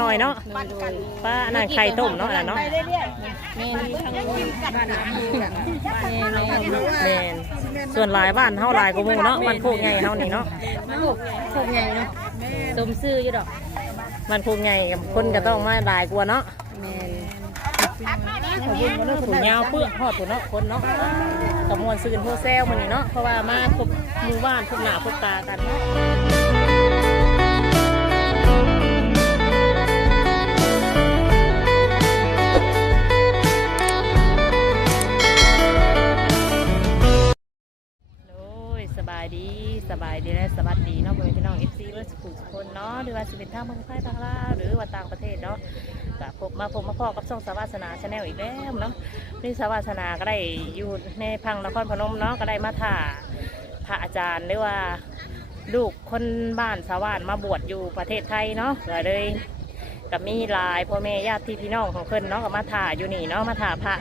น้อยเนาะป้าอันนั่นไข่ต้มเนาะอันนั้นเนาะแม่นี่ทางบ้านหลังนี้กันแม่แม่แม่นส่วนหลายบ้านเฮาหลายกว่าหมู่เนาะบ้านโคกใหญ่เฮานี่เนาะลูกพวกใหญ่เนาะสมซื่ออยู่ดอกบ้านโคกใหญ่กับคนก็ต้องมาหลายกว่าเนาะแม่ผูยาวเปื้อฮอดตัวเนาะคนเนาะกับมวนซื่นโฮเซลมื้อนี้เนาะเพราะว่ามาครบหมู่บ้านครบหน้าครบตากันเนาะายดีสบายดีและสวัสดีเนาะพ่อแม่พี่น้องเอฟซีเวอร์สกุลทุกคนเนาะหรือว่าสิเป็นทาเมืองไทยทางลาวหรือว่าต่างประเทศเนาะก็พบมาพบมาพอกับช่องสวาสนาชาแนลอีกแล้วเนาะนี่สวาสนาก็ได้อยู่ในพังนครพนมเนาะก็ได้มาถ่าพระอาจารย์หรือว่าลูกคนบ้านสวานมาบวชอยู่ประเทศไทยเนาะก็เลยกับมีหลายพ่อแม่ญาติพี่น้องของเพิ่นเนาะก็มาถ่าอยู่นี่เนาะมาถ่าพระ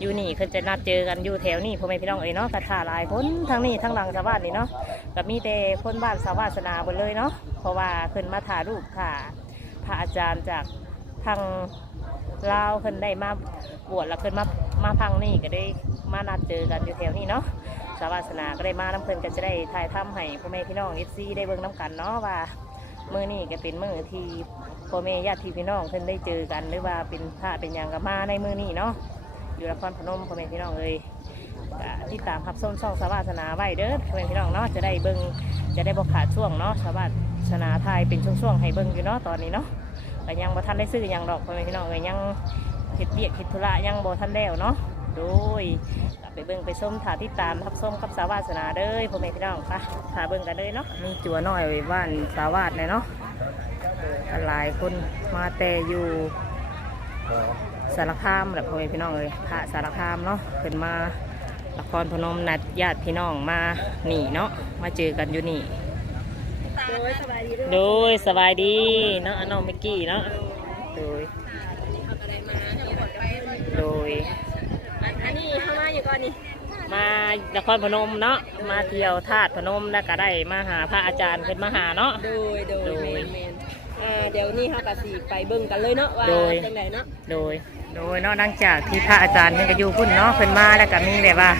อยู่นี่คือจะนัดเจอกันอยู่แถวนี่พ่อแม่พี่น้องเอ้ยเนาะกระถาหลายคนทั้งนี้ทั้งหลังชาวบ้านนี่เนาะก็มีแต่คนบ้านสาวาสนาหมดเลยเนาะเพราะว่าขึ้นมาถ่ายรูปถ่าพระอาจารย์จากทางลาวขึ้นได้มาบวชแล้วขึ้นมามาพังนี่ก็ได้มานัดเจอกันอยู่แถวนี้เนาะสาวาสนาก็ได้มาน้ำเพิ่นก็จะได้ถ่ายทำให้พ่อแม่พี่น้องเอฟซีได้เบิ่งน้ำกันเนาะว่ามือนี่ก็เป็นมือที่พ่อแม่ญาติพี่น้องเพิ่นได้เจอกันหรือว่าเป็นพระเป็นยังก็มาในมือนี่เนาะ อยู่นครพนมพ่อแม่พี่น้องเลยที่ตามพับส้มช่องสวาสนาไว้เด้อพ่อแม่พี่น้องเนาะจะได้เบิ่งจะได้บอกขาดช่วงเนาะสาวาสนาไทยเป็นช่วงๆให้เบิ่งอยู่เนาะตอนนี้เนาะแต่ยังบ่ทันได้ซื้อยังดอกพ่อแม่พี่น้องเลยยังเฮ็ดเบียกเฮ็ดธุระยังบ่ทันแล้วเนาะโดยไปเบิ่งไปส้มถาที่ตามพับส้มกับสาวาสนาเด้อพ่อแม่พี่น้องไปหาเบิ่งกันเลยเนาะมีจัวน้อยไว้บ้านสาวาสเลยเนาะหลายคนมาแต่อยู่ สารคามแบบพ่อแม่พี่น้องเลยพระสารคามเนาะขึ้นมานครพนมนัดญาติพี่น้องมาหนีเนาะมาเจอกันอยู่นี่ โดยสบายดีด้วยโดยสบายดีเนาะน้องเมกกี้เนาะโดยโดยอันนี้เข้ามาอยู่ก่อนนี่มานครพนมเนาะมาเที่ยวธาตุพนมแล้วก็ได้มาหาพระอาจารย์ขึ้นมาหาเนาะโดยโดโดยยแมนแมน อ่าเดี๋ยวนี้เฮาก็สิไปเบิ่งกันเลยเนาะว่าโดย จังไดเนาะโดย โดยเนาะหลังจากที่พระอาจารย์เพิ่นก็อยู่พุ่นเนาะเพิ่นมาแล้วก็มีแบบว่า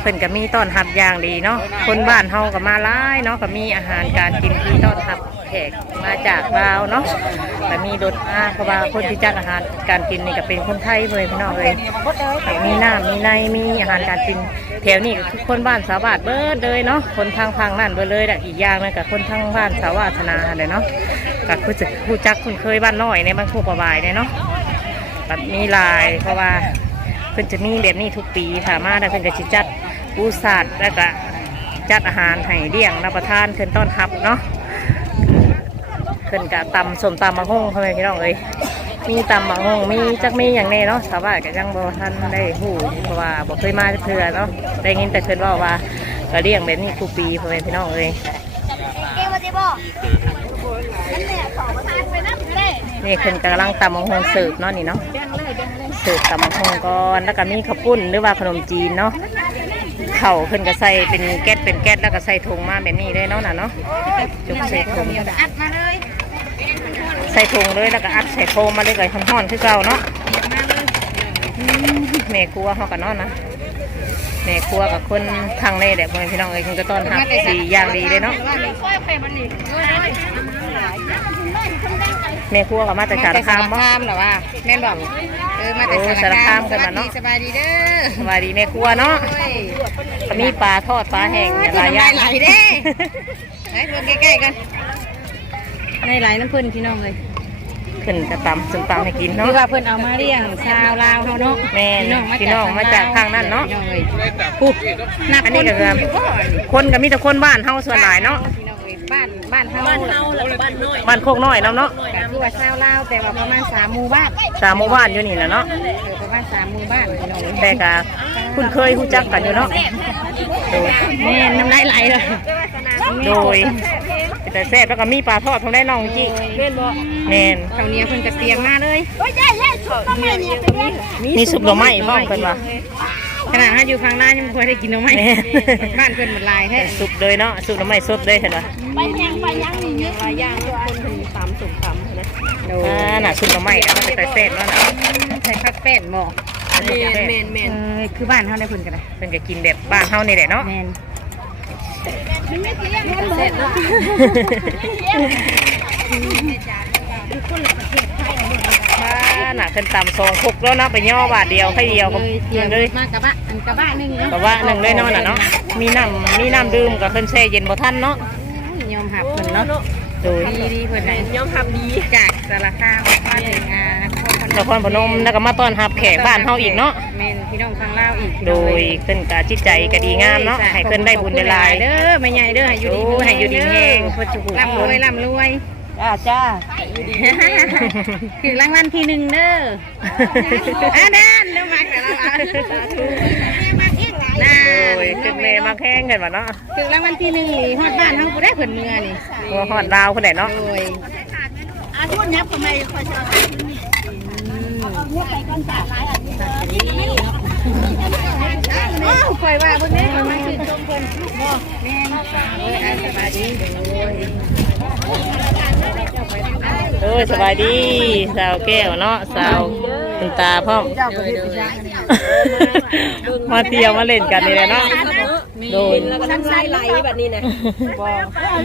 เพิ่นก็มีต้อนรับอย่างดีเนาะคนบ้านเฮาก็มาหลายเนาะก็มีอาหารการกินที่ต้อนรับแขกมาจากลาวเนาะก็มีรถมาเพราะว่าคนที่จ้างอาหารการกินนี่ก็เป็นคนไทยเลยพี่น้องเลยมีน้ำมีในมีอาหารการกิน แถวนี้ทุกคนบ้านสาวาทเบิดเลยเนาะคนทางพังนั่นเบิดเลยแต่อีกอย่างนึงกับคนทางบ้านสาวาสนาเลยเนาะก็คือจะผู้จักคุณเคยบ้านน้อยในบ้านโคกประบายเนี่ยเนาะแบบมีลายเพราะว่าเพิ่นจะมีแบบนี้ทุกปีค่ะมาแล้วเพิ่นก็สิจัดปูสาดแล้วก็จัดอาหารให้เลี้ยงรับประทานเพิ่นต้อนรับเนาะเพิ่นก็ตำสมตำมะฮงพ่อแม่พี่น้องเอ้ย มีตำมะฮงมีจักมีอย่างแนี้เนาะชาวบ้านก็ยังบ่ทันได้ฮู้เพราะว่าบ่เคยมาจักเทื่อเนาะได้ยินแต่เพิ่นเว่าว่าก็เลี้ยงแบบนี้ทุกปีพ่อแม่พี่น้องเอ้ยเกมมาจิบอกนั่นแหละสองประธานไปนั่งเลยนี่เพิ่นกำลังตำมะฮงเสิร์ฟเนาะนี่เนาะเสิร์ฟตำบักหงก่อนแล้วก็มีข้าวปุ้นหรือว่าขนมจีนเนาะเข่าวขึ้นก็ใส่เป็นแก๊สเป็นแก๊สแล้วก็ใส่ถุงมาแบบนี้เลยเนาะน่ะเนาะจุกใส่ถุงอัดมาเลย ใส่ถุงเลยแล้วก็อัดใส่โฟมมาเลยกับห่อนๆคือเก่าเนาะอืมแม่ครัวเขากันเนาะนะแม่ครัวกับคนทางในแหละพ่อแม่พี่น้องเอ้ยคุณก็ต้อนรับดีอย่างดีเลยเนาะช่วยใครมันอีกแม่ครัวกับมาแต่สารคามบ่มเหรอว่าแม่นบอกเออมาแต่โอ้สารคามกันมาเนาะสบายดีเด้อสวัสดีแม่ครัวเนาะก็มีปลาทอดปลาแห้งหลายอย่างไหลเด้ไหนเพิ่นใกล้ๆกัน ในไหลน้ำเพิ่นพี่น้องเลยขึ้นกระตำส้มตำให้กินคืเนาะอว่าเพิ่นเอามาเลี้ยงชาวลาวเขาเนาะแม่นพี่น้องมาจากทางนั้นเนาะ พี่องเลยปุ๊บนับอันนี้ก็คืออยู่บ่นี่คนก็มีแต่คนบ้านเฮาส่วนหลายเนาะ พี่น้องเลยบ้านบ้านเฮาบ้านเฮาบ้านโคกน้อยเนาะเนาะก็คือว่าชาวลาวแต่ว่าประมาณสามหมู่บ้านสามหมู่บ้านอยู่นี่แหละเนาะ เออประมาณสามหมู่บ้านพี่น้องเลยแต่ก็คุ้นเคยรู้จักกันอยู่เนาะโดยแม่นน้ำลายไหลเลยโดย แต่แซ่บแล้วก็มีปลาทอดทางได้น้องจิเล่นบ่แม่นเขาวเหนี้ยวเพิ่นกระเตียงมาเลยโอ้ยใหญ่ใหญ่ชุดทำไมเนี่ยเป็นเนี่ยมีซุปหน่อไม้พร้อมเพิ่นว่าขนาดถ้าอยู่ฟังด้านยังบ่เคยได้กินหน่อไม้แม่นบ้านเพิ่นหมดลายแท้ซุปเลยเนาะซุปหน่อไม้สดเลยเห็นป่ะไปยังไปยังนี่เนี่ยลายย่างคนเพิ่นตำสุกตำนะโอ่าน่ะชุดหน่อไม้แล้วมันจะใส่เส้นเนาะน่ะใส่ผักแป้นบ่อันนี้จะแซ่บเออคือบ้านเฮาได้เพิ่นกันนะเพิ่นก็กินแบบบ้านเฮานี่แหละเนาะแม่น บ้านน่ะเพิ่นตำซองคุกแล้วเนาะไปย่อบาทเดียวแค่เดียวก็เลยเตรียมเลยมากระบะอันกระบะหนึงเนาะแต่ว่าหนึ่งเลยเนาะน่ะเนาะมีน้ำมีน้ำดื่มกับเพิ่นแช่เย็นบ่ทันเนาะยอมหับเพิ่นเนาะโดยดีดีเพิ่นได้ยอมหับดีจากสารคามมาถึงงาน นครพนมแล้วก็มาต้อนรับแขกบ้านเฮาอีกเนาะแม่นพี่น้องทางลาวอีกโดยเพิ่นก็จิตใจก็ดีงามเนาะให้เพิ่นได้บุญได้หลายเด้อแม่ใหญ่เด้อให้อยู่ดีโอ้ให้อยู่ดีแห้งเพิ่นจุกร่ำรวยร่ำรวยจ้าจ้าคือรางวัลที่หนึ่งเด้ออะนั่นเดี๋ยวมากับเราอะนั่โดยนคือแม่มาแข่งกันว่าเนาะคือรางวัลที่หนึ่งนี่ฮอดบ้านเฮาบ่ได้เพิ่นเมื่อนี่หัวฮอดดาวพุ่นแหละเนาะโดยอาทุนเนี้ยทำไมคอยจะเอา อาทิตย์เลยอ้าวคอยว่าเพิ่นเด้อมาชื่นชมเพิ่นบ่แม่นโอ้ยอะสบายดีโอ้ยเออสบายดีสาวแก้วเนาะสาวคุณตาพร้อมาเที่ยวมาเล่นกันนี่แหละเนาะ โดยสั้นไส้ไหลแบบนี้นะบ่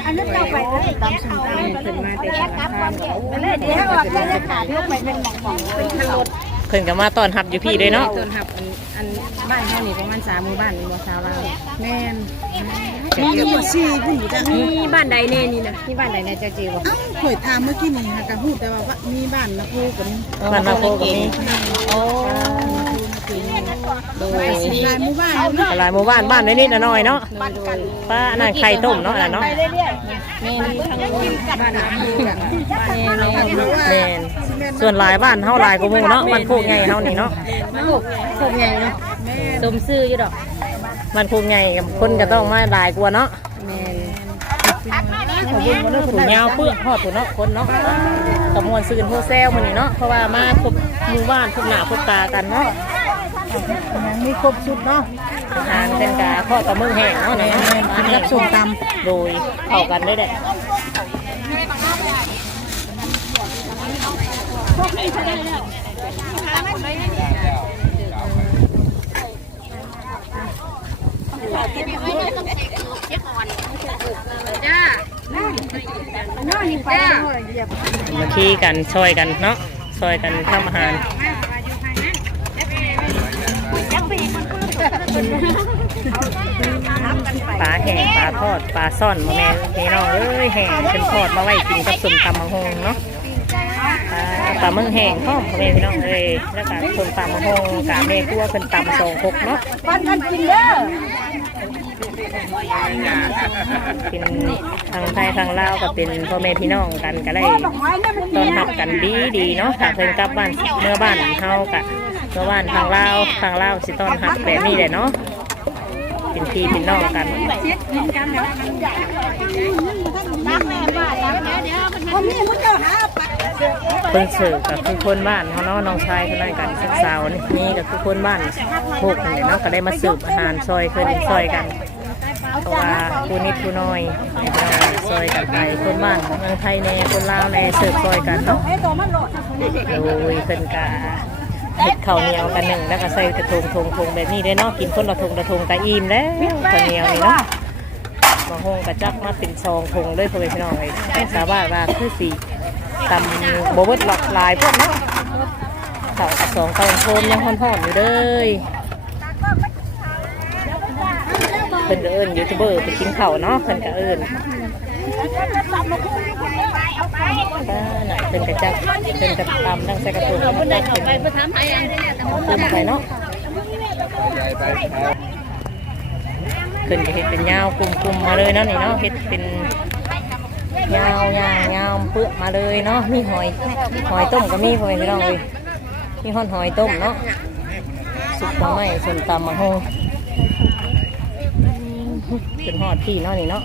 อันนั้นเราไปเลยตามสมแม่นเพิ่นมาแต่สารคามเขาเลยเดี๋ยวว่าจะขาดเลือกไปเป็นหม่องๆเป็นขลดเพิ่นก็มาต้อนรับอยู่พี่ด้วยเนาะต้นหับอันอันบ้านเฮานี่ประมาณ3หมู่บ้านนี่บ่ชาวลาวแม่นมีอยู่สี่ผู้หญิงจ้ะมีบ้านใดแน่นี่นะที่บ้านใดแน่เจ้าจีบ่เอ้าข่อยถามเมื่อกี้นี่ค่ะกะพูดแต่ว่ามีบ้านนะพูกับมีบ้านนาโคก็มีโอ้ โดยหลายหมู่บ้านเนาะหลายหมู่บ้านบ้านนิดๆหน่อยๆเนาะป้าอันนั่นไข่ต้มเนาะอันนั้นเนาะแม่นทางบ้านน้ำมูกันแม่แม่แม่นส่วนหลายบ้านเฮาหลายกว่าหมู่เนาะบ้านโคกใหญ่เฮานี่เนาะพวกพวกใหญ่เนาะสมซื่ออยู่ดอกบ้านโคกใหญ่กับคนก็ต้องมาหลายกว่าเนาะแม่นถูยาวเปื้อนฮอดตัวเนาะคนเนาะกระมวลซื่นโฮเซลมื้อนี้เนาะเพราะว่ามาครบหมู่บ้านครบหน้าครบตากันเนาะ ยังมีครบชุดเนาะอาหารเป็นกาข้อกับมือแห้งเนาะเนี่ยกินกับส้มตโดยเข้ากันได้แหละจ้ามาขี้กันช่วยกันเนาะช่วยกันทำอาหาร ปลาแห้งปลาทอดปลาซ่อนมาแม่พี่น้องเอ้ยแห้งเป็นทอดมาไว้กินกับส้มตำมังหงเนาะปลาเมืองแห้งพ่อมพ่อแม่พี่น้องเอ้ยแล้วก็ส้มตำมังหงกาแม่กลัวเป็นตำสองคกเนาะปันกันกินเด้อกินทางไทยทางลาวก็เป็นพ่อแม่พี่น้องกันก็ได้ดอกไม้เนี่ยต้อนรับกันดีดีเนาะถ้าเพิ่นกลับบ้านเมื่อบ้านเฮากะ เมื่อบ้านทางลาวทางลาวสิต้อนรับแบบนี้แหละเนาะเป็นพี่เป็นน้องกันรักแม่บ้านรักแม่เดี๋ยวผมนี่มุดเจ้าหาปัดเพิ่นสืบก็คือคนบ้านเขาเนาะน้องชายคนนั้นกันศึกษาวนี่นี่ก็คือคนบ้านพวกนี่เนาะก็ได้มาสืบอาหารซอยขึ้นซอยกันเพราะว่าผู้นิดผู้น้อยซอยกันไปคนบ้านเมืองไทยแน่คนลาวแน่สืบซอยกันเนาะไอ้ตัวมันโดยเพิ่นกะ เฮ็ดข้าวเหนียวกันหนึ่งแล้วก็ใส่กระทงทงทงแบบนี้ได้เนาะกินคนละทงละทงกะอิ่มแล้วข้าวเหนียวนี่เนาะมาหงกระจักมาเป็นซองทงเลยพ่อแม่พี่น้องเลยแต่สาวบ้านว่าคือสีตำโบเบิดหลอกลายพวกเนาะข้าวกระสองเตาโฟมยังหอนๆอยู่เลยเพิ่นก็เอิ้นยูทูบเบอร์ไปกินข้าวเนาะเพิ่นก็เอิ้นป้า หน่อยเป็นกระจับเป็นกระตำดังใส่กระตุนแล้วมันได้เป็นไปถามไผอันนี้เนี่ยแต่เอาขึ้นไปเนาะขึ้นจะเห็ดเป็นยาวกลุ่มๆมาเลยเนาะนี่เนาะเห็ดเป็นยาวยาวยาวเปื้อมาเลยเนาะมีหอยหอยต้มก็มีพ่อแม่พี่น้องเลยมีห่อนหอยต้มเนาะสุกมาไหมส่วนตำมาหงเป็นหอดพี่เนาะนี่เนาะ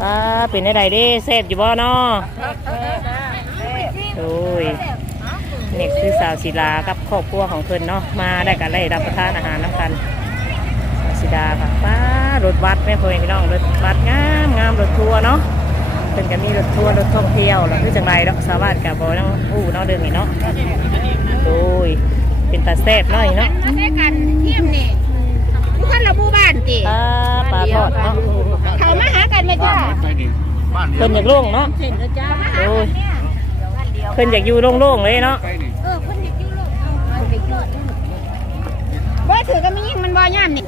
ป้าเป็นได้ใดเด้แซ่บอยู่บ่เนาะโอ้ยนี่คือสาวศิลากับครอบครัวของเพิ่นเนาะมาได้กันได้รับประทานอาหารน้ำกันสาวศิลาค่ะป้ารถบัสแม่พ่อแม่พี่น้องรถบัสงามงามรถทัวร์เนาะเพิ่นก็มีรถทัวร์รถท่องเที่ยวแล้วคือจังไรดอกสาวบ้าสกับบ่ต้องอู้เนาะเดินนี่เนาะโอ้ยเป็นตาแซ่บเนาะนี่เนาะมาใช้กันเทียมนี่ คนเราบูบ้านติปลาปลาทอดเนาะเขามาหากันไหมจ้าเพิ่นอยากโล่งเนาะเห็นแล้วจ้าโอ้ยเพิ่นอยากอยู่โล่งๆเลยเนาะเออคนเด็กอยู่โลกเอาเด็กโลกบ่ถือก็มียิ่งมันบ่ย่ามนี่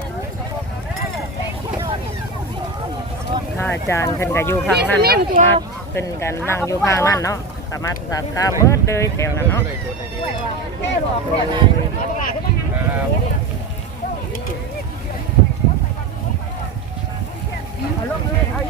ถ้าอาจารย์เพิ่นก็อยู่พังนั่นเนาะมาเพิ่นกันนั่งอยู่พังนั่นเนาะสามารถสักการเมิดเลยแถวนั้นเนาะโอ้ย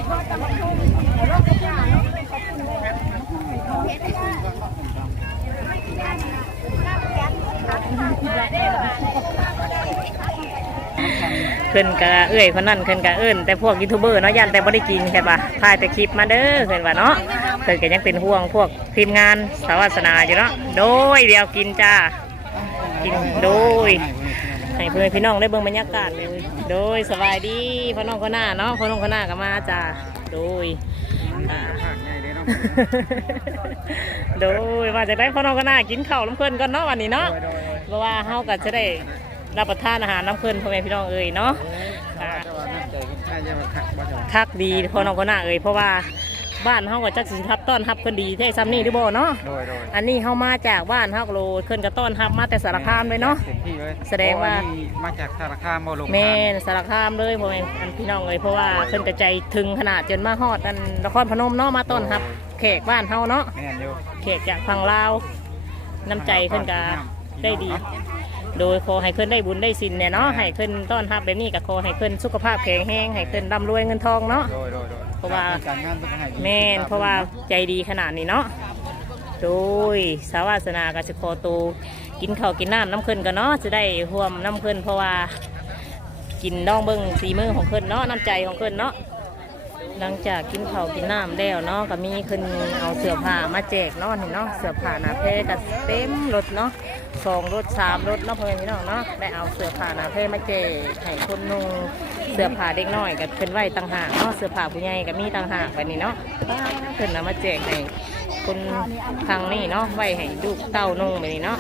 ขึ้นกะเอ้ยคนนั้นขึ้นกะเอิ้นแต่พวกยูทูบเบอร์เนาะยันแต่บ่ได้กินใช่ปะถ่ายแต่คลิปมาเด้อขึ้นว่าเนาะเพิ่นก็ยังเป็นห่วงพวกทีมงานสาวาสนาอยู่เนาะโดยเดียวกินจ้ากินโดย ให้เพื่อนพี่น้องได้เบิ่งบรรยากาศเลยโดยสบายดีพ่อน้องคนหน้าเนาะพ่อน้องคนหน้าก็มาจ้าโดยอ่าโดยว่าจะได้พ่อน้องคนหน้ากินข้าวน้ำเพิ่นก่อนเนาะวันนี้เนาะเพราะว่าเฮาก็จะได้รับประทานอาหารน้ำเพิ่นพ่อแม่พี่น้องเอ่ยเนาะอ่าคักดีพ่อน้องคนหน้าเอ่ยเพราะว่า บ้านเฮาก็จักสิทับต้อนรับเพิ่นดีแท้ซ้ำนี่หรือบ่เนาะโดยโดยอันนี้เฮามาจากบ้านเฮาก็โลเพิ่นก็ต้อนรับมาแต่สารคามเลยเนาะเต็มที่เลยแสดงว่า เพระนี่มาจากสารคามมาลงแม่นสารคามเลยพ่อแม่อันพี่น้องเอ่ยเพราะว่าเพิ่นก็ใจถึงขนาดจนมาฮอดอันนครพนมเนาะมาต้อนรับแขกบ้านเฮาเนาะ แม่นอยู่เขตจากฝั่งลาวน้ำใจขึ้นกาได้ดี โดยขอให้ขึ้นได้บุญได้สินเนี่ยเนาะให้ขึ้นต้อนรับแบบนี้ก็ขอให้ขึ้นสุขภาพแข็งแรงให้ขึ้นร่ำรวยเงินทองเนาะโดยโดยโดย เพราะว่าการงานต้องให้ดีแม่นเพราะว่าใจดีขนาดนี้เนาะโดยสาวาสนาก็จะขอตูกินข้าวกินน้ำน้ำขึ้นกันเนาะจะได้ห่วมน้ำขึ้นเพราะว่ากินน้องเบิ้งสีมือของขึ้นเนาะน้ำใจของขึ้นเนาะ หลังจากกินข้ากินน้ำแล้วเนาะก็มีขึ้นเอาเสื้อผ้ามาแจกเนาะนี่เนาะเสื้อผ้าหนาเพกับเต็มรถเนาะสองรถสามรถเนาะเพื่อนพี่น้องเนาะได้เอาเสื้อผ้าหนาเพมาแจกให้คนนุ่งเสื้อผ้าเด็กน้อยกับขึ้นไหวต่างหากเนาะเสื้อผ้าผู้ใหญ่ก็มีต่างหากไปนี่เนาะขึ้นเอามาแจกให้คนทางนี่เนาะไหวให้ลูกเต้านุ่งไปนี่เนาะ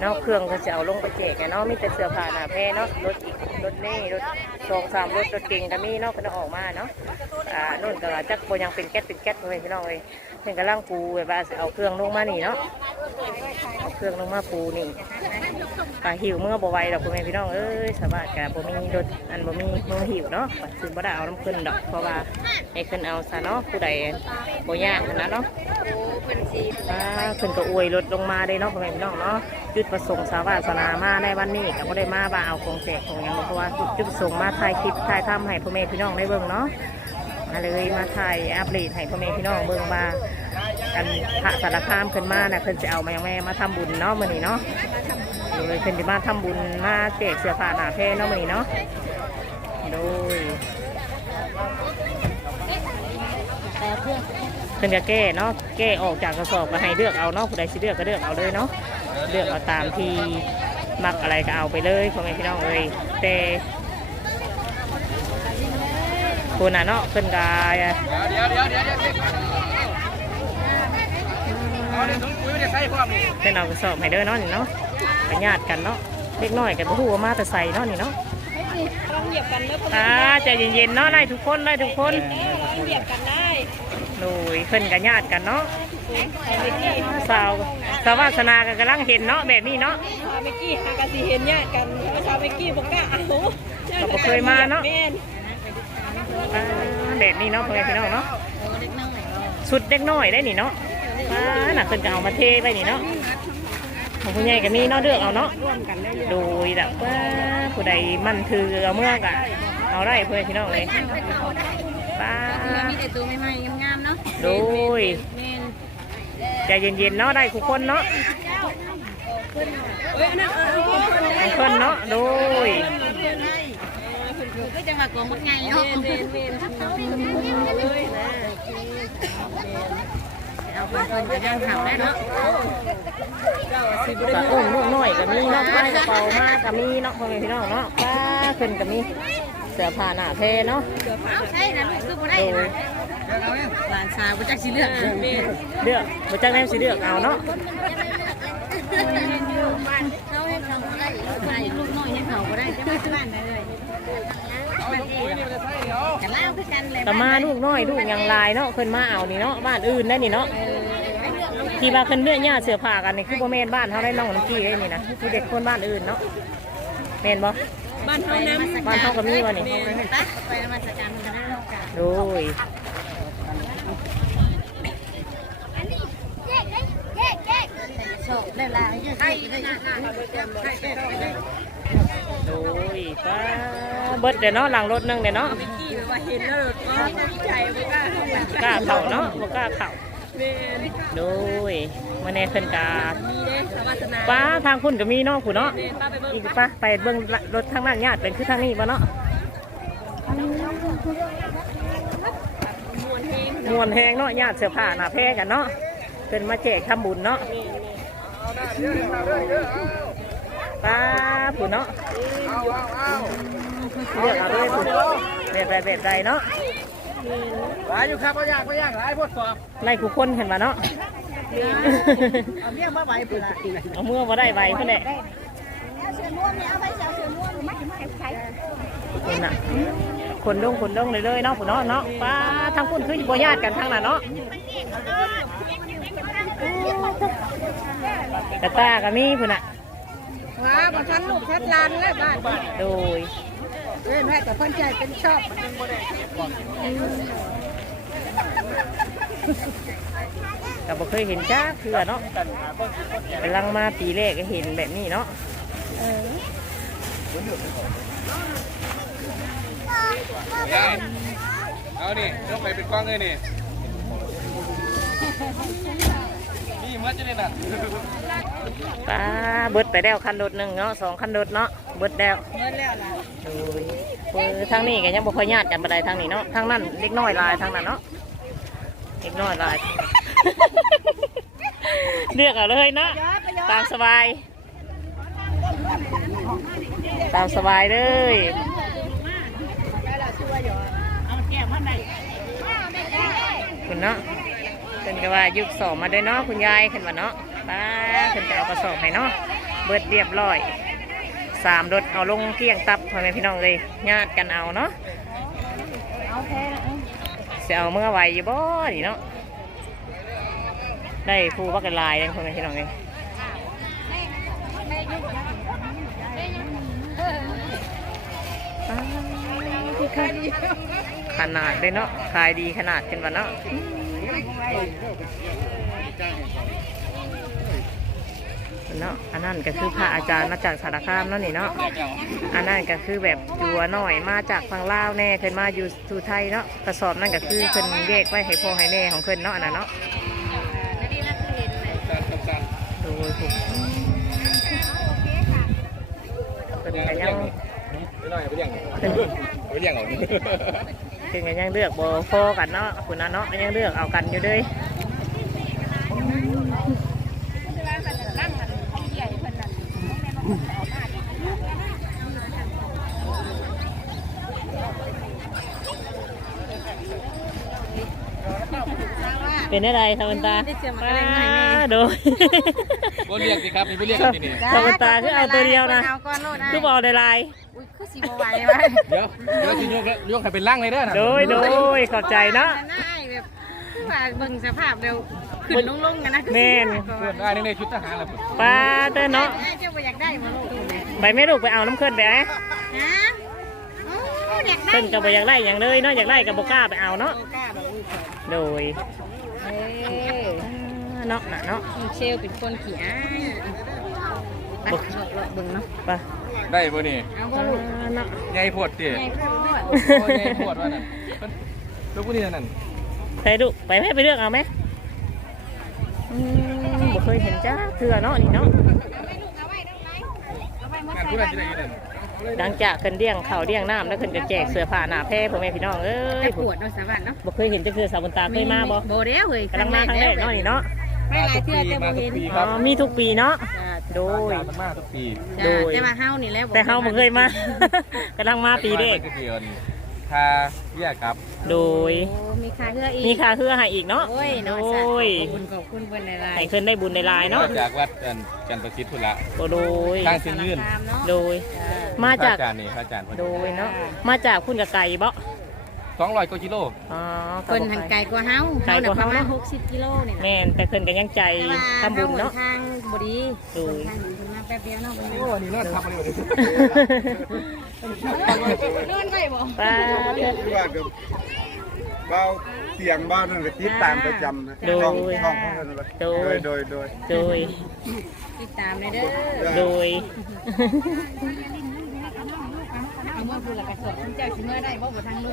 เนาะเครื่องก็จะเอาลงไปแจกเนาะมีแต่เสื้อผ้าหนาแพร่เนาะรถอีกรถนี่รถสองสามรถรถเก่งก็มีเนาะก็จะอออกมาเนาะอ่านู่นก็จักโบยังเป็นแก๊สเป็นแก๊สเลยพี่น้องเลย เพิ่นกำลังปูแบบว่าเอาเครื่องลงมานี่เนาะเอาเครื่องลงมาปูนี่ปลาหิวเมื่อบ่ไหวดอกคุณแม่พี่น้องเอ้ยสบายกะบ่มีรถอันบ่มีมือหิวเนาะซึ่งบ่ได้เอาน้ำขึ้นดอกเพราะว่าให้ขึ้นเอาซะเนาะผู้ใดบ่ยากนะเนาะอ่าเพิ่นก็อวยรถลงมาได้เนาะพ่อแม่พี่น้องเนาะจุดประสงค์สาวาสนามาในวันนี้ก็บ่ได้มาบ่าเอาของแจกของหยังเพราะว่าจุดประสงค์มาถ่ายคลิปถ่ายทำให้พ่อแม่พี่น้องได้เบิ่งเนาะ มาเลยมาถ่ายอัปเดตให้พ่อแม่พี่น้องเบิ่งว่ากันพระสารคามขึ้นมาน่ะเพิ่นจะเอามายังแม่มาทำบุญเนาะมื้อนี้เนาะเลยเพิ่นจะมาทำบุญมาแจกเสื้อผ้าหน้าแพร่เนาะมื้อนี้เนาะโดยเพิ่นก็แก้เนาะแก้ออกจากกระสอบก็ให้เลือกเอาเนาะผู้ใดสิเลือกก็เลือกเอาเลยเนาะเลือกเอาตามที่มักอะไรก็เอาไปเลยพ่อแม่พี่น้องเอ้ยแต่ คุณน่ะเนาะเพิ่นก็เดี๋ยวเดี๋ยวเดี๋ยวเดี๋ยวเดี๋ยวเอาเดี๋ยวถุงปุ๋ยไม่ได้ใส่พร้อมนี่เพิ่นเอากระสอบให้เด้อเนาะนี่เนาะไปญาติกันเนาะเล็กน้อยกันบ่ฮู้ว่ามาแต่ใส่เนาะนี่เนาะอ่าใจเย็นๆเนาะได้ทุกคนได้ทุกคนโดยเพิ่นกับญาติกันเนาะสาวสาววาสนาก็กำลังเห็นเนาะแบบนี้เนาะชาวเมกี้หากะสิเห็นญาติกันชาวเมกี้บอกกล้าเอาเราเคยมาเนาะ แม่นอ่าแบบนี้เนาะพ่อแม่พี่น้องเนาะสุดเด็กน้อยได้นี่เนาะอ่าน่ะเพิ่นก็เอามาเทไว้นี่เนาะของผู้ใหญ่ก็มีเนาะเลือกเอาเนาะโดยแบบว่าผู้ใดมันถือเอาเมื่อกะเอาได้เพื่อนพี่น้องเลยป้ามีแต่ตัวใหม่ๆงามๆเนาะโดยใจเย็นๆเนาะได้ทุกคนเนาะเอ้ยอันนั้นเออเอาเอาเอาของเพิ่นเนาะโดย ก็จะมากองมัดไงเนาะเอาเพิ่นๆก็ยังทำได้เนาะกะอุ้มลูกน้อยก็มีเนาะป้ากระเป๋ามาก็มีเนาะพ่อแม่พี่น้องเนาะป้าเพิ่นก็มีเสื้อผ้าหน้าเพเนาะเอาใช่นะลูกคือบ่ได้หลานสาวบ่จักสิเลือกเลือกบ่จักแนวสิเลือกเอาเนาะ เขาให้เขาบ่ได้ใส่ลูกน้อยให้เขาบ่ได้จะมาบ้านได้เลย กันแล้วคือกันเลยแต่มาลูกน้อยลูกยังลายเนาะเพิ่นมาเอานี่เนาะบ้านอื่นได้นี่เนาะที่ว่าเพิ่นเลือกหญ้าเสื้อผ้ากันนี่คือบ่แม่นบ้านเฮาได้น้องน้ำกี้ได้นี่นะคือเด็กคนบ้านอื่นเนาะแม่นบ่บ้านเฮาน้ำบ้านเฮาก็มีบ่นี่ไปไปนมัสการมันก็ได้แล้วกันโดยชอบได้ลายเยอะได้ได้โดยป้าเบิดเดี๋ยวเนาะหลังรถหนึงเดี๋ยวเนาะ กี่ว่าเห็นแล้วก็ใจบ่กล้าเข้าไปกล้าเข่าเนาะบ่กล้าเข่าแม่นโดยมาแน่เพิ่นกามีเด้สวัสนาป้าทางคุณก็มีเนาะผู้เนาะแม่ป้าไปเบิ่งอีกป้าไปเบิ่งรถทางนั้นญาติเป็นคือทางนี้บ่เนาะมวนเฮงมวนแฮงเนาะญาติเสื้อผ้าหน้าแพรกันเนาะเพิ่นมาแจกทำบุญเนาะป้าผู้เนาะเลือกเอาเลยผู้ แบบใดแบบใดเนาะหลายอยู่ครับก็ยากก็ยากหลายพวดสอบไล่ผู้คนเห็นมาเนาะเอาเบี้ยมาไว้พุ่นล่ะเอาเมื่อมาได้ใบเพื่อนแหละเอาเสือม่วงเนี่ยเอาไปเสือเสือม่วงไม่ไม่ใช่คนน่ะคนดงคนดงเลยเลยเนาะผู้เนาะเนาะป้าทางคุณคือบ่ญาติกันทางน่ะเนาะกระตาก็มีผู้น่ะว้าบ่ทันลูกทันหลานเลยบ้านโดย เว้นให้แต่เพิ่นใจเป็นชอบก็บ่เคยเห็นจ้าเคือเนาะกำลังมาปีแรกก็เห็นแบบนี้เนาะเอานี่ยกไปเป็นกล้องเลยนี่ ป้าเบิดไปแล้วคันรถหนึ่งเนาะสองคันรถเนาะเบิดแล้วเมื่อแล้วล่ะโดยเออทางนี้ก็ยังบ่ค่อยญาติกันปานใดทางนี้เนาะทางนั้นเล็กน้อยหลายทางนั้นเนาะเล็กน้อยหลายเลือกเอาเลยเนาะตามสบาย ตามสบายเลยเอาแก้มมาได้คุณเนาะ เป็นก็ว่ายุคสองมาด้วยเนาะคุณยายขึ้นมาเนาะป้าขึ้นไปเอากระสอบให้เนาะเบิดเรียบร้อยสามรถเอาลงเกี้ยงตับพ่อแม่พี่น้องเลยญาติกันเอาเนาะเอาแท้นะเสียเอาเมื่อไหวอยู่บ่ดีเนาะได้ผู้บักกันลายเลยพ่อแม่พี่น้องเลยขขนาดเลยเนาะขายดีขนาดขึ้นมาเนาะ เนาะอันนั้นก็คือพระอาจารย์มาจากสารคามเนาะนี่เนาะอันนั้นก็คือแบบจัวหน่อยมาจากฝั่งลาวแน่เพิ่นมาอยู่สู่ไทยเนาะกระสอบนั่นก็คือเพิ่นแยกไว้ให้พ่อให้แม่ของเพิ่นเนาะอันนั้นเนาะโดยถูกเพิ่นก็ยังไปหน่อยไปเลี้ยงเพิ่นไปเลี้ยงเอา เพิ่นก็ยังเลือกบ่พอกันเนาะคุณน่ะเนาะยังเลือกเอากันอยู่เด้ยเป็นอะไรทำเป็นตาได้เจอมาก็เล่นให้แม่อ่าโดยบ่เลี้ยงสิครับนี่บ่เลี้ยงกันที่นี่ทำเป็นตาคือเอาตัวเดียวนะเอาก้อนโลดนะคือบอกได้ลายอุ้ยคือ สิบ่ไหววะเดี๋ยวเดี๋ยวสิยกยกให้เป็นร่างเลยเด้อน่ะโดยโดยขอบใจเนาะน่ายแบบคือว่าเบิ่งสภาพเร็วขึ้นลงๆกันนะแม่นเพื่อนได้ในชุดทหารแล้วป้าเต้นเนาะเจ้าบ่อยากได้บ่ลูกไปไม่ลูกไปเอาน้ำเคลื่อนไปไหมฮะโอ้อยากได้เพิ่นกับอยากไล่อย่างเลยเนาะอยากไล่กับบกล้าไปเอาเนาะโอกล้าบ่ลูกโดยเอ้อ่าเนาะน่ะเนาะเชลเป็นคนขี้อ้าย ไปเลาะเลาะเบิ่งเนาะไปได้บ่นี่เอาบ่อ่าลูกเนาะใหญ่โพดติใหญ่พูดโอ้ใหญ่โพดว่านั่นเพิ่นลูกผู้นี้นั่นใครดูไปไหมไปเลือกเอาไหมอืมบ่เคยเห็นจ้าเถื่อเนาะนี่เนาะงานผู้นั้นสิได้อยู่นั่นหลังจากเพิ่นเลี้ยงข้าวเลี้ยงน้ำแล้วเพิ่นก็แจกเสื้อผ้าหน้าแพร่พ่อแม่พี่น้องเอ้แต่ยปวดเนาะสาบันเนาะบ่เคยเห็นจักคือสาวบนตาเคยมาบ่บ่เด้วเฮ้ยกำลังมาครั้งแรกเนาะนี่เนาะไม่หลายเทื่อแต่บ่เห็นอ๋อมีทุกปีเนาะ โดยมันมาทุกปีโดย แต่ว่าเฮานี่แหละแต่เฮาบ่เคยมา กำลังมาปีเด็กเดียวนี่ค่าเบี้ยครับโดย โอ้มีค่าเพื่ออีกมีค่าเพื่อให้อีกเนาะโอ้ยเนาะโอ้สาธุยขอบคุณขอบคุณเพิ่นหลายให้เพิ่นได้บุญในลายๆเนาะจากวัดจันจันทร์ประสิทธิ์พุนละโดยทางๆเส้นยื่นสารคามเนาะโดยจ้ามาจาก พระอาจารย์นี่พระอาจารย์โดยเนาะ มาจากคุณกับไก่บ่สองร้อยกว่ากิโลอ๋อเพิ่นหันไกลกว่าเฮาไกลกว่าเฮาประมาณเนาะ60กิโลนี่นะแม่นแต่เพิ่นก็ยังใจทำบุญเนาะทาง บ่ดีโดยทางเพิ่นมาแป๊บเดียวเนาะเพิ่นโอ้นี่นอนทำอะไรวะนอนได้บ่ป้าที่ว่ากับเบาเสียงบ้านนั่นก็ติดตามประจำนะโดยช่องช่องของนั่นเลยโดโดยยโดยโดยโดยติดตามเลยเด้อโดยเอาเมื่อพูดและกระสอบคุณเจ้าสิเมื่อได้บ่บ่ทางลูก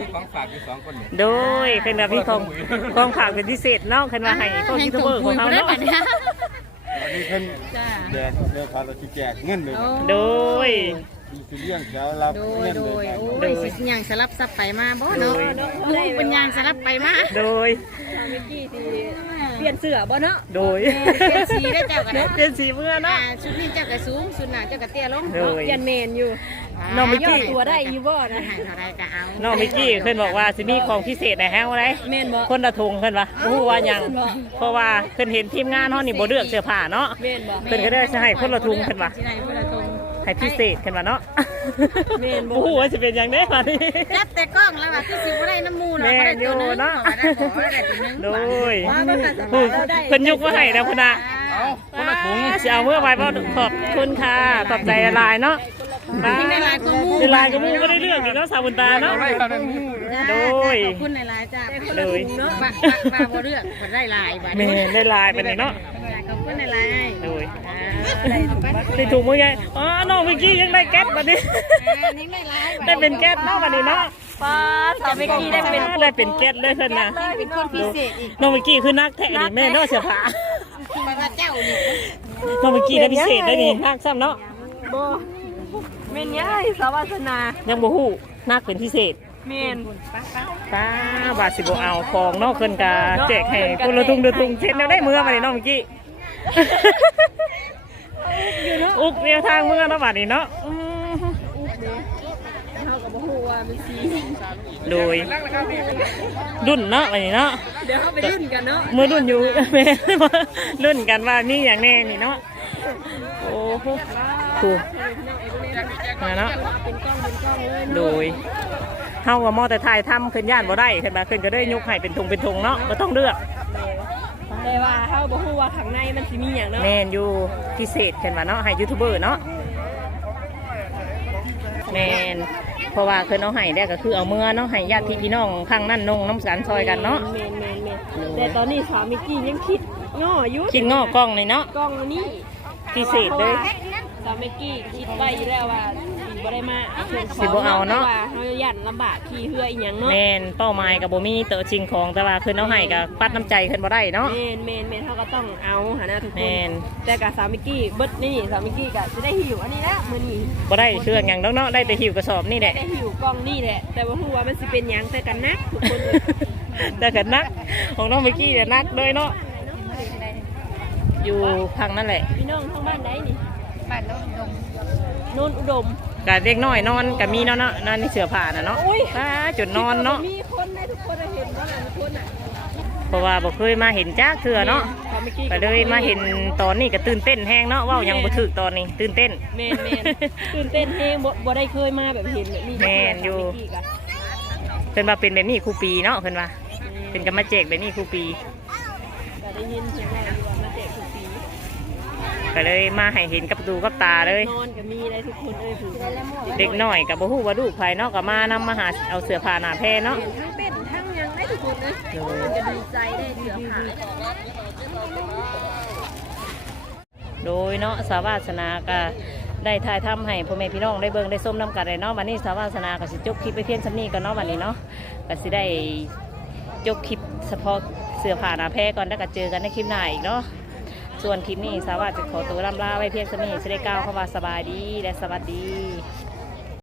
มีของฝากอยู่สองคนนี่โดยเพิ่นว่าพี่ของของฝากเป็นพิเศษเนาะเพิ่นว่าให้พวกยูทูบเบอร์ของเฮาเนาะวันนี้เพิ่นจ้าแจกเดี๋ยวพาเราที่แจกเงินเลยโดยมีสิเลี้ยงแถวรับโดยเงินโดเลยยโอ้ยสิย่างสลับซับไปมาบ่เนาะลูกเป็นย่างสลับไปมาโดยเป ลี่ยนเสื้อบ่เนาะโดยเปลี่ยนสีได้เจ้ากันเปลี่ยนสีเมื่ออ่าเนาะชุดนี้เจ้าก็สูงชุดหน้าเจ้าก็เตี้ยลงโดยเปลี่ยนเมนอยู่น้องมิกกี้ตัวได้อยู่บ่นะให้เท่าไรก็เอาน้องมิกกี้เพิ่นบอกว่าสิมีของพิเศษในแฮวอะไรแม่นบ่คนละถุงเพิ่นว่าบ่ฮู้ว่าหยังเพราะว่าเพิ่นเห็นทีมงานเฮานี่บ่เลือกเสื้อผ้าเนาะแม่นบ่เพิ่นก็ได้จะให้คนละถุงเพิ่นว่าสิ ให้คนละถุงให้พิเศษเพิ่นว่าเนาะแม่นบ่บ่ ฮู้ว่าสิเป็นหยังเด้บัดนี้ จับแต่กล้องแล้วว่าคือสิบ่ได้น้ำมูเนาะแม่บ่ได้นอยู่ตัวหนึงเนาะ บ่ได้บ่ได้ตัวหนึงโดยว่ามันก็สบาผู้ยเราได้เพิ่นยกมาให้นะพุ่นน่ะ เอาคนละถุง สิเอาเมื่อไว้บ่ขอบคุณค่ะขอบใจหลายๆเนาะ มาได้หลายกว่าหมู่ได้หลายก็มูบ่ได้เรื่องอีกเนาะสาวบุญตาเนาะเอาไรครับนั่นโดยขอบคุณหลายๆจ้าโดยเนาะว่าว่าบ่เลือกบ่ได้หลายบัดแม่ได้หลายไปนี่เนาะขอบคุณหลายๆโดยอ่าได้ไปได้ถุงมือใหญ่อ๋อน้องเมื่อกี้ยังได้แก๊สบัดนี้อ่านี่ได้หลายบัได้เป็นแก๊สเนาะบัดนี้เนาะป้าสาวเมื่อกี้ได้เป็นได้เป็นแก๊สเลยเพิ่นน่ะเป็นคนพิเศษอีกน้องเมื่อกี้คือนักแท้นี่แม่เนาะเสื้อผ้ามาว่าเจ้านี่น้องเมื่อกี้ได้พิเศษได้นี่นักซ้ำเนาะ เมนย่ายสวัสนายังบ่ฮู้นักเป็นพิเศษเมนป้าบาสิบ่เอาของเนาะเพิ่นก็แจกให้คนละถุงเดือถุงเช็ดแล้วได้มือมานี่น้องเมื่อกี้อุกเดียวทางมือเนาะบัดนี้เนาะอืมเท่ากับบ่ฮู้ว่ามันสีโดยรุ่นเนาะบัดนี้เนาะเดี๋ยวเฮาไปรุ่นกันเนาะมือรุ่นอยู่แม่รุ่นกันว่ามีอย่างแน่นี่เนาะโอ้ โหถูกมาเนาะเป็นกล้องเป็นกล้องเลยโดยเฮากับมอแต่ถ่ายทำขึ้นย่านบ่ได้ขึ้นมาขึ้นก็ได้ยกให้เป็นธงเป็นธงเนาะบ่ต้องเลือกแต่ว่าเฮาบ่ฮู้ว่าข้างในมันสิมีหยังเนาะแม่นอยู่พิเศษขึ้นมาเนาะให้ยูทูบเบอร์เนาะแม่นเพราะว่าเพิ่นเอาให้ได้ก็คือเอาเมื่อเนาะให้ญาติพี่น้องข้างนั่นนงน้ำสารซอยกันเนาะเมนเมนเมนแต่ตอนนี้สาวมิกกี้ยังคิดง้ออยู่คิดงอกล้องเลยเนาะกล้องนี้พิเศษเลย สาวมิกกี้คิดไว้อยู่แล้วว่าสิบ่ได้มาเชิญขสิบ่เอาเนาะ พรว่าเฮาย่านลำบากขี่เหืออีหยังเนาะแม่นเป้าหมายกับบ่มีเตอะชิงของแต่ว่าขึ้นเอาให้กับปัดน้ำใจขึ้นบ่ได้เนาะเมนเมนเมนเขาก็ต้องเอาหาหน้าทุกคแม่น นแต่กับสาวมิกกี้เบิดนี่สาวมิกกี้ก็จะได้หิวอันนี้แหละมื้อนี้บ่ได้เครื่องอย่างดอกเนาะได้แต่หิวกระสอบนี่แหละ ได้หิวกล้องนี่แหละ แต่ว่าฮู้ว่ามันสิเป็นหยังแต่กันนักทุกคนเลยแต่กันนักของน้องเมื่อกี้เนี่ยนักเลยเนาะอยู่พังนั่นแหละพี่น้องทั้งบ้านไหนนี่ บ้านโนนดงโนนอุดมกับเด็กน้อยนอนกับมีเนาะเนาะนั่นในเสื้อผ้าน่ะเนาะอุ้ยป้าจุดนอนเนาะมีคนได้ทุกคนได้เห็นว่าหลายคนอะเพราะว่าบ่เคยมาเห็นจ้าเถื่อเนาะสาวมิกกี้ก็เลยมาเห็นตอนนี้ก็ตื่นเต้นแฮงเนาะเว้ายังบ่ถึกตอนนี้ ตื่นเต้นแมนแมนตื่นเต้นเฮงบ่บ่ได้เคยมาแบบเห็นแบบนี้แม่นอยู่สาวมิกกี้ก็เพิ่นว่าเป็นแบบนี้ครูปีเนาะเพิ่นว่าเป็นกรรมาแจกแบบนี้ครูปีก็ได้ยินเสียงว่าอยู่ว่ามาแจกทุกปี ก็เลยมาให้เห็นกับดูกับตาเลย นอนก็มีได้ทุกคนเอ้ยถูกเด็กน้อยกับบ่ฮู้ว่าลูกไผเนาะก็มานำมาหาเอาเสื้อผ้าหน้าแพรเนาะทั้งเป็นทั้งหยังได้ทุกคนเลยโดยจะดีใจได้เสือผ่าโดยเนาะสาวาสนาก็ได้ถ่ายทำให้พ่อแม่พี่น้องได้เบิ่งได้ส้มน้ำกันเลยเนาะวันนี้สาวาสนาก็สิจบคลิปไปเพียงสำนี้ก่อนเนาะวันนี้เนาะก็สิได้จบคลิปเฉพาะเสื้อผ้าหนาแพรก่อนแล้วก็เจอกันในคลิปหน้าอีกเนาะ ส่วนคลิปนี้สาวาจะขอตัวลำลาไว้เพียงสำนี้จะได้กล่าวคำว่าสบายดีและสวัสดี